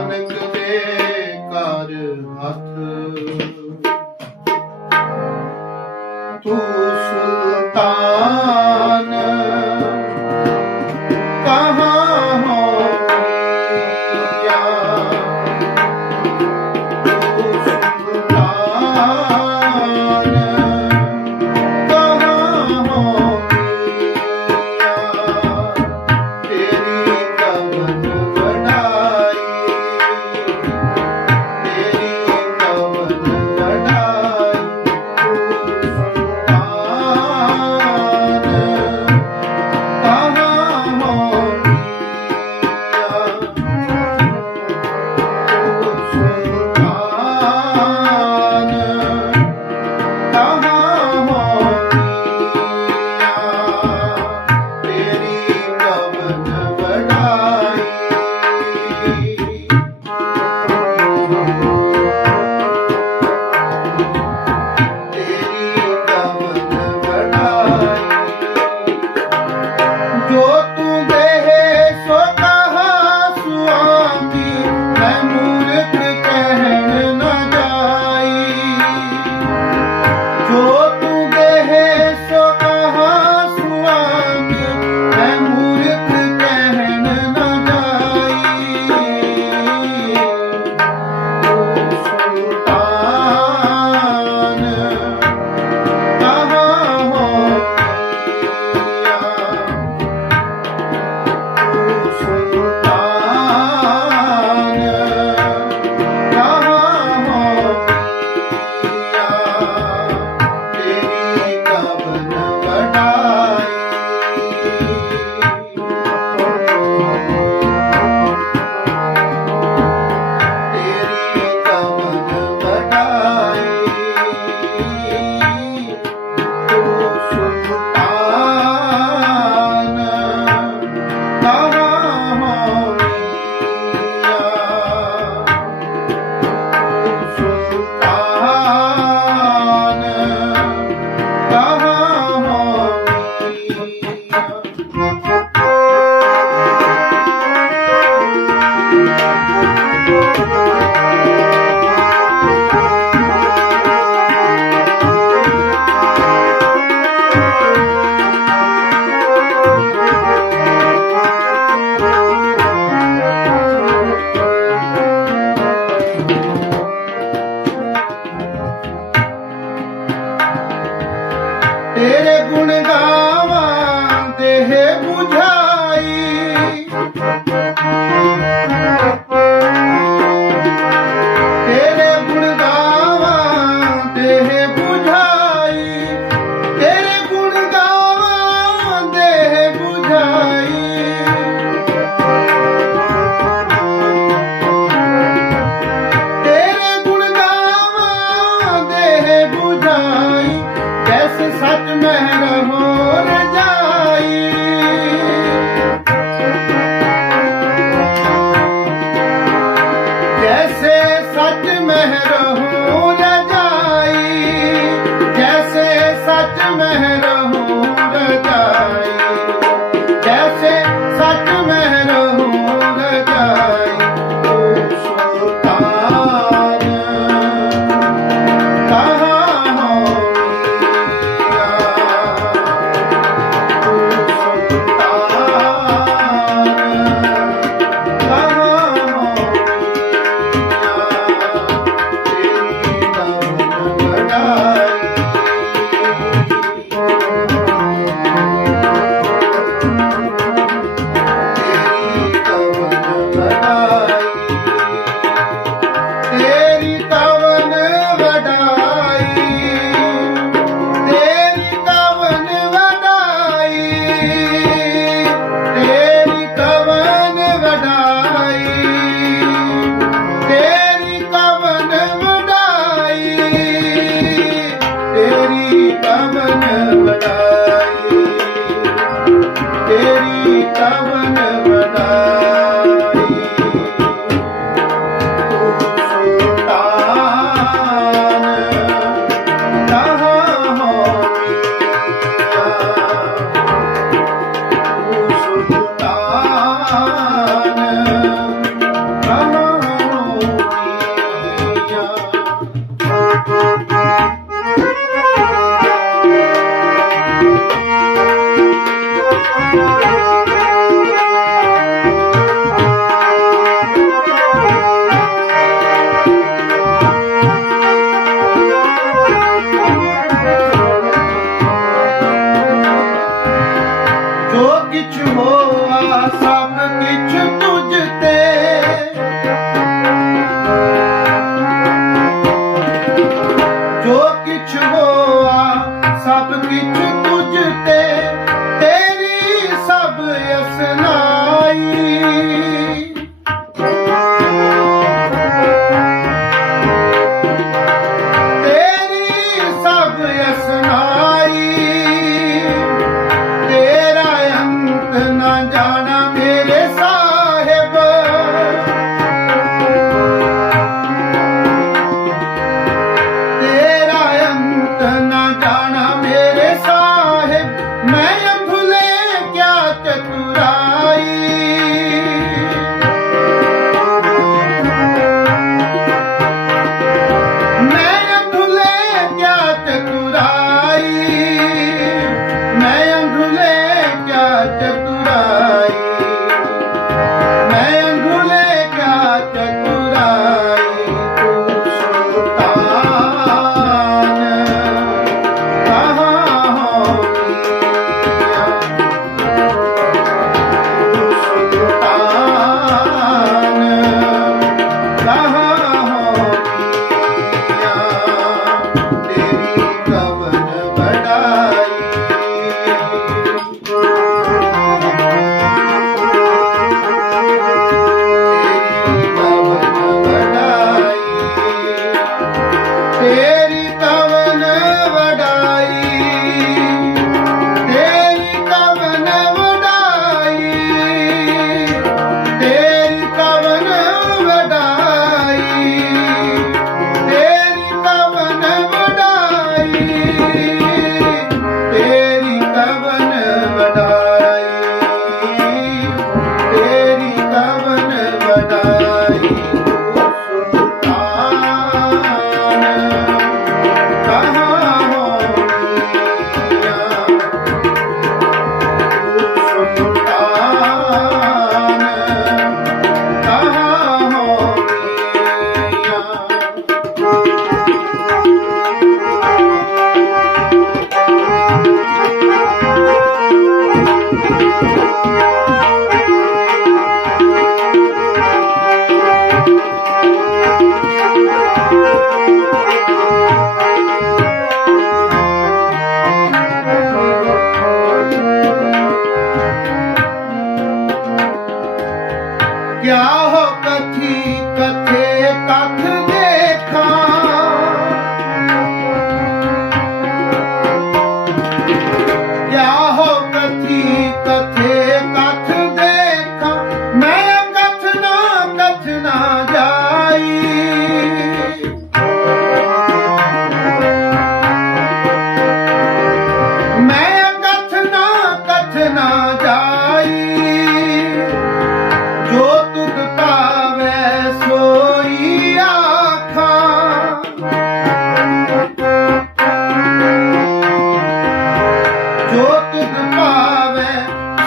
amén.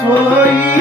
ਸੋਈ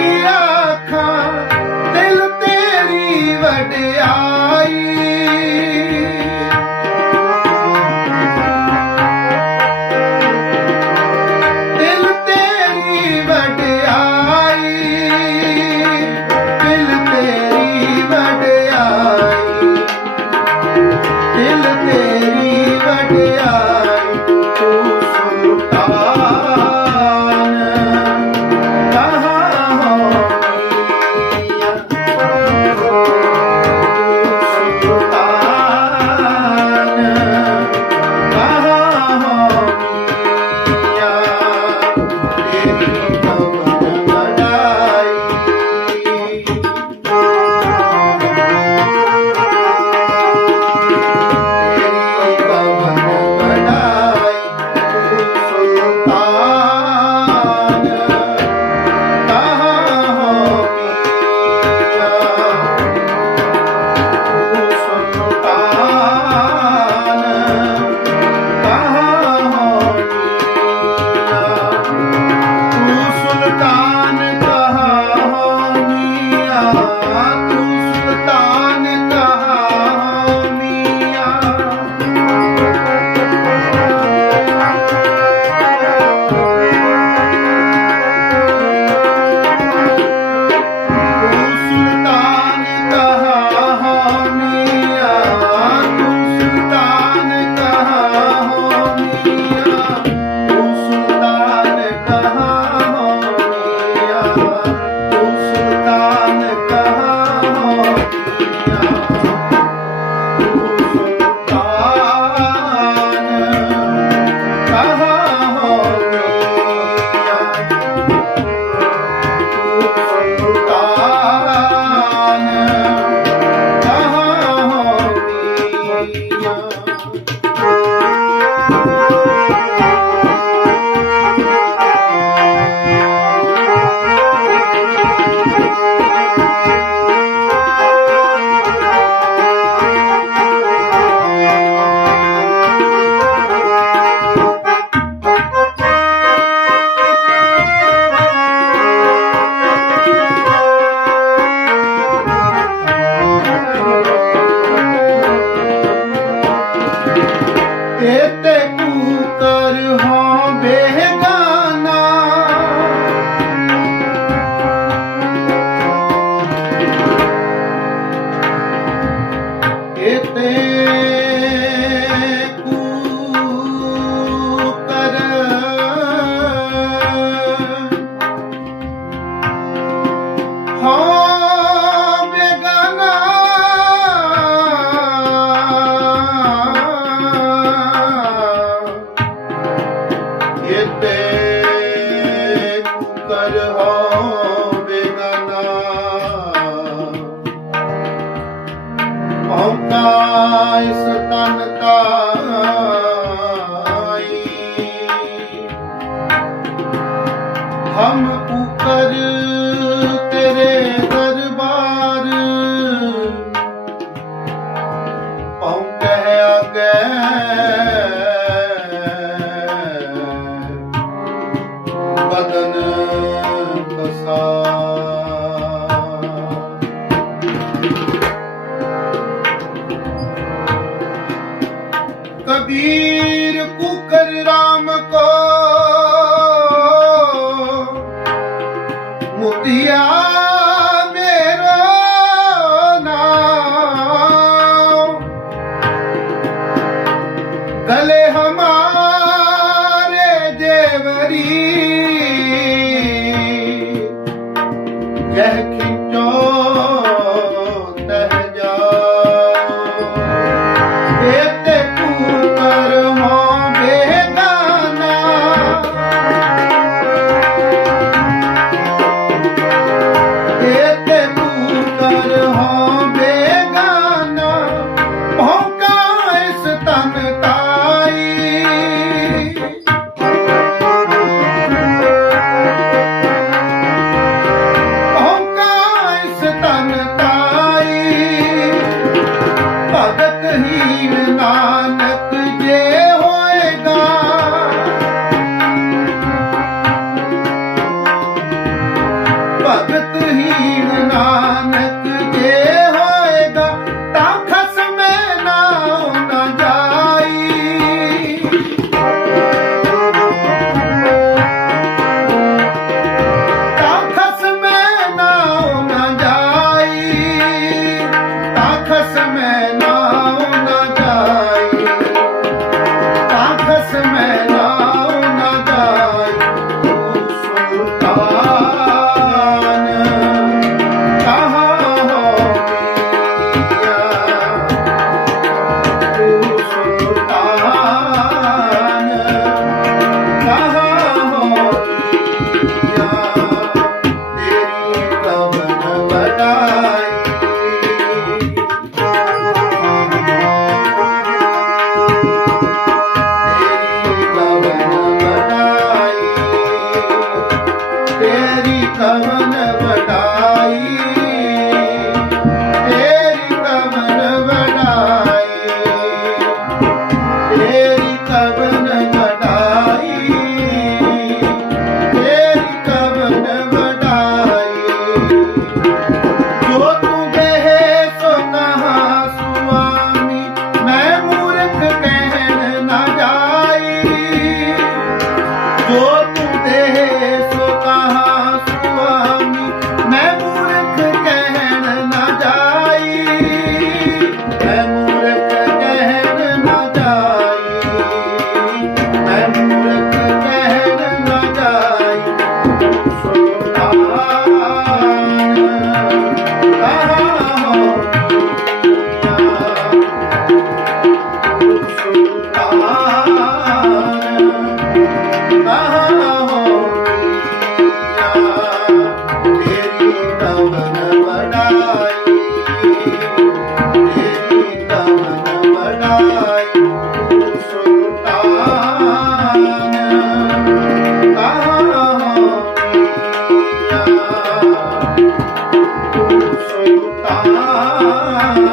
ah, ah, ah.